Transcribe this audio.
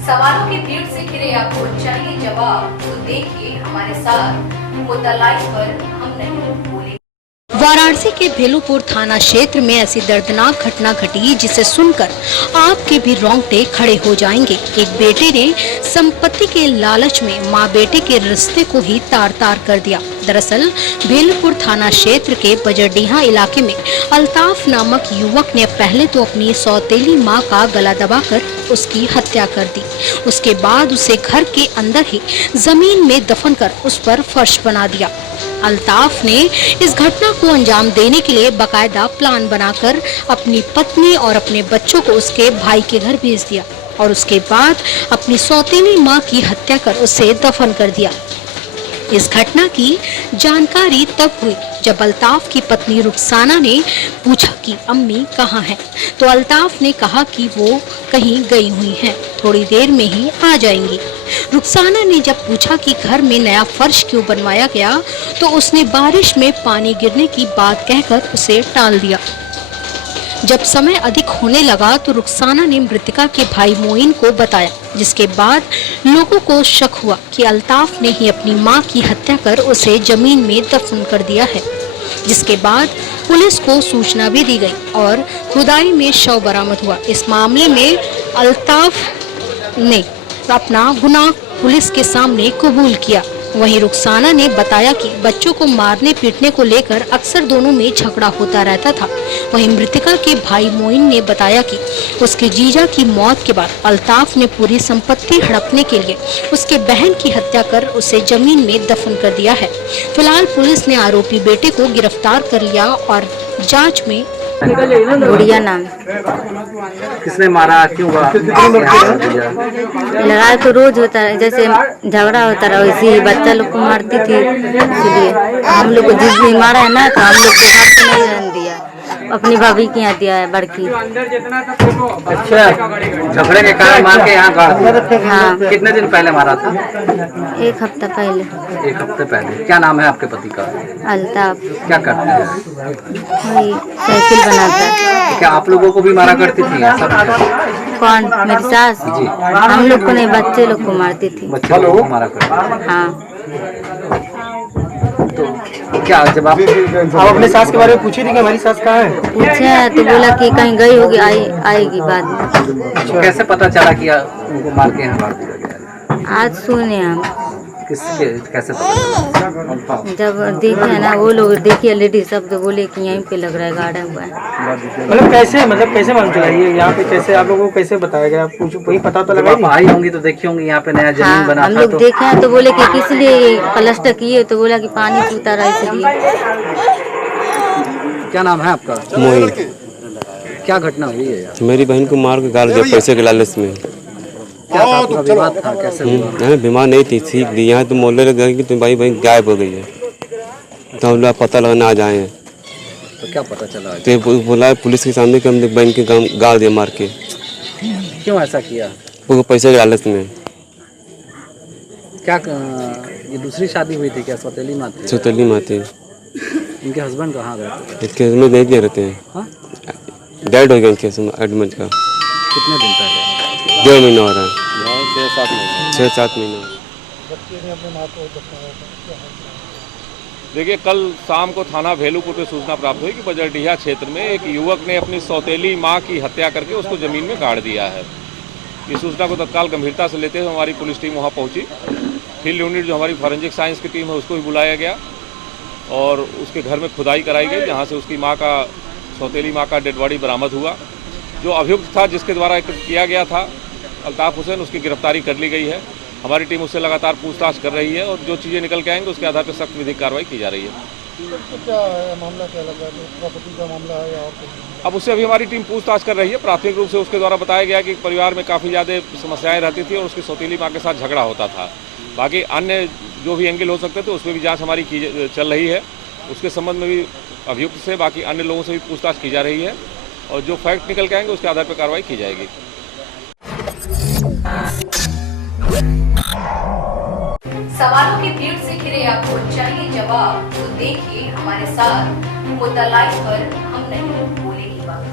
सवालों की भीड़ से घिरे आपको चाहिए जवाब, तो देखिए हमारे साथ मुद्दा लाइव पर हम नहीं बोले। वाराणसी के भेलूपुर थाना क्षेत्र में ऐसी दर्दनाक घटना घटी जिसे सुनकर आपके भी रोंगटे खड़े हो जाएंगे। एक बेटे ने संपत्ति के लालच में मां बेटे के रिश्ते को ही तार तार कर दिया। दरअसल भेलूपुर थाना क्षेत्र के बजरडीहा इलाके में अल्ताफ नामक युवक ने पहले तो अपनी सौतेली मां का गला दबाकर उसकी हत्या कर दी। उसके बाद उसे घर के अंदर ही जमीन में दफन कर उस पर फर्श बना दिया। अल्ताफ ने इस घटना को अंजाम देने के लिए बकायदा प्लान बनाकर अपनी पत्नी और अपने बच्चों को उसके भाई के घर भेज दिया और उसके बाद अपनी सौतेली मां की हत्या कर उसे दफन कर दिया। इस घटना की जानकारी तब हुई जब अल्ताफ की पत्नी रुखसाना ने पूछा कि अम्मी कहाँ हैं, तो अल्ताफ ने कहा कि वो कहीं गई हुई हैं, थोड़ी देर में ही आ जाएंगी। रुखसाना ने जब पूछा कि घर में नया फर्श क्यों बनवाया गया, तो उसने बारिश में पानी गिरने की बात कहकर उसे टाल दिया। जब समय अधिक होने लगा तो रुखसाना ने मृतका के भाई मोइन को बताया, जिसके बाद लोगों को शक हुआ कि अल्ताफ ने ही अपनी मां की हत्या कर उसे जमीन में दफन कर दिया है। जिसके बाद पुलिस को सूचना भी दी गई और खुदाई में शव बरामद हुआ। इस मामले में अल्ताफ ने अपना गुनाह पुलिस के सामने कबूल किया। वहीं रुखसाना ने बताया कि बच्चों को मारने पीटने को लेकर अक्सर दोनों में झगड़ा होता रहता था। वहीं मृतका के भाई मोइन ने बताया कि उसके जीजा की मौत के बाद अल्ताफ ने पूरी संपत्ति हड़पने के लिए उसके बहन की हत्या कर उसे जमीन में दफन कर दिया है। फिलहाल पुलिस ने आरोपी बेटे को गिरफ्तार कर लिया और जाँच में गुड़िया नाम। किसने मारा, क्यों लड़ाई तो रोज होता है, जैसे झगड़ा होता रहा वैसे ही बच्चा लोग को मारती थी। इसलिए हम लोग को जिस दिन मारा है ना, तो हम लोग को हाथ नहीं रहने दिया, अपनी भाभी के यहाँ दिया है बड़की। अच्छा, झगड़े के कारण मार के यहाँ गाड़ दिया? हाँ। कितने दिन पहले मारा था? 1 हफ्ता पहले। 1 हफ्ते पहले। क्या नाम है आपके पति का? अल्ताफ। क्या करते हैं? वही साइकिल बनाता है। क्या आप लोगों को भी मारा करती थी? कौन? मेरी सास जी। हम लोग को नहीं, बच्चे लोग को मारती थी। बच्चे लोग को मारा करती? हाँ। तो क्या जब आप अपने सास के बारे में पूछी थी कि हमारी सास कहाँ है? पूछा तो बोला कि कहीं गई होगी, आएगी बाद में। कैसे पता चला कि उनको मार के यहाँ गाड़ दिया गया? आज सुने हम। कैसे पता चला? जब देखे ना वो लोग, देखिए लेडीज सब, तो बोले कि यहीं पे लग रहा है, गाड़ा हुआ है। मतलब कैसे मालूम चला ये यहाँ पे? कैसे आप लोगों को कैसे बताया गया? कुछ वही पता तो लगा? आप आई होंगी तो देखी होंगी यहाँ पे नया जमीन बना था। हम लोग देखे हैं तो बोले कि किस लिए प्लास्टर किए, तो बोला कि पानी पूता रहा इसलिए। क्या नाम है आपका? मोइन। क्या घटना हुई है यार? मेरी बहन को मार के गाड़ दिया पैसे के लालच में। क्या था, आपका विवाद था? कैसे हुआ? बीमार नहीं थी, सीख दी। यहाँ तो मोहल्ले लग गई कि तुम्हारी बहन गायब हो गई है, तो हम लोग पता लगाना आ जाए हैं। तो क्या पता चला? तो बोला पुलिस के सामने कि हमने बहन के गाड़ दिया मार के। क्यों ऐसा किया? वो पैसे के लालच में। क्या ये दूसरी शादी हुई थी क्या? सौतेली माँ थी? सौतेली माँ थी। इनके हस्बैंड कहाँ गए? इसके हस्बैंड नहीं दे रहते हैं, डेड हो गए इनके एडमिट का। कितने दिन पहले? 1.5 महीना हो रहा है। 6-7 महीना। देखिए, कल शाम को थाना भेलूपुर से सूचना प्राप्त हुई कि बजरडीहा क्षेत्र में एक युवक ने अपनी सौतेली मां की हत्या करके उसको जमीन में गाड़ दिया है। इस सूचना को तत्काल गंभीरता से लेते हुए हमारी पुलिस टीम वहां पहुंची। फील्ड यूनिट जो हमारी फॉरेंसिक साइंस की टीम है उसको भी बुलाया गया और उसके घर में खुदाई कराई गई, जहाँ से उसकी माँ का, सौतेली माँ का डेड बॉडी बरामद हुआ। जो अभियुक्त था जिसके द्वारा किया गया था अल्ताफ हुसैन, उसकी गिरफ्तारी कर ली गई है। हमारी टीम उससे लगातार पूछताछ कर रही है और जो चीज़ें निकल के आएंगे उसके आधार पर सख्त विधिक कार्रवाई की जा रही है। मामला क्या लगा? प्रॉपर्टी का मामला है या और? अब उससे अभी हमारी टीम पूछताछ कर रही है। प्राथमिक रूप से उसके द्वारा बताया गया कि परिवार में काफ़ी ज़्यादा समस्याएं रहती थी और उसकी सौतेली माँ के साथ झगड़ा होता था। बाकी अन्य जो भी एंगल हो सकते थे उसमें भी जाँच हमारी चल रही है। उसके संबंध में भी अभियुक्त से, बाकी अन्य लोगों से भी पूछताछ की जा रही है और जो फैक्ट निकल के आएंगे उसके आधार पर कार्रवाई की जाएगी। सवालों की भीड़ से घिरे आपको चाहिए जवाब, तो देखिए हमारे साथ मुद्दा लाइव पर हम नहीं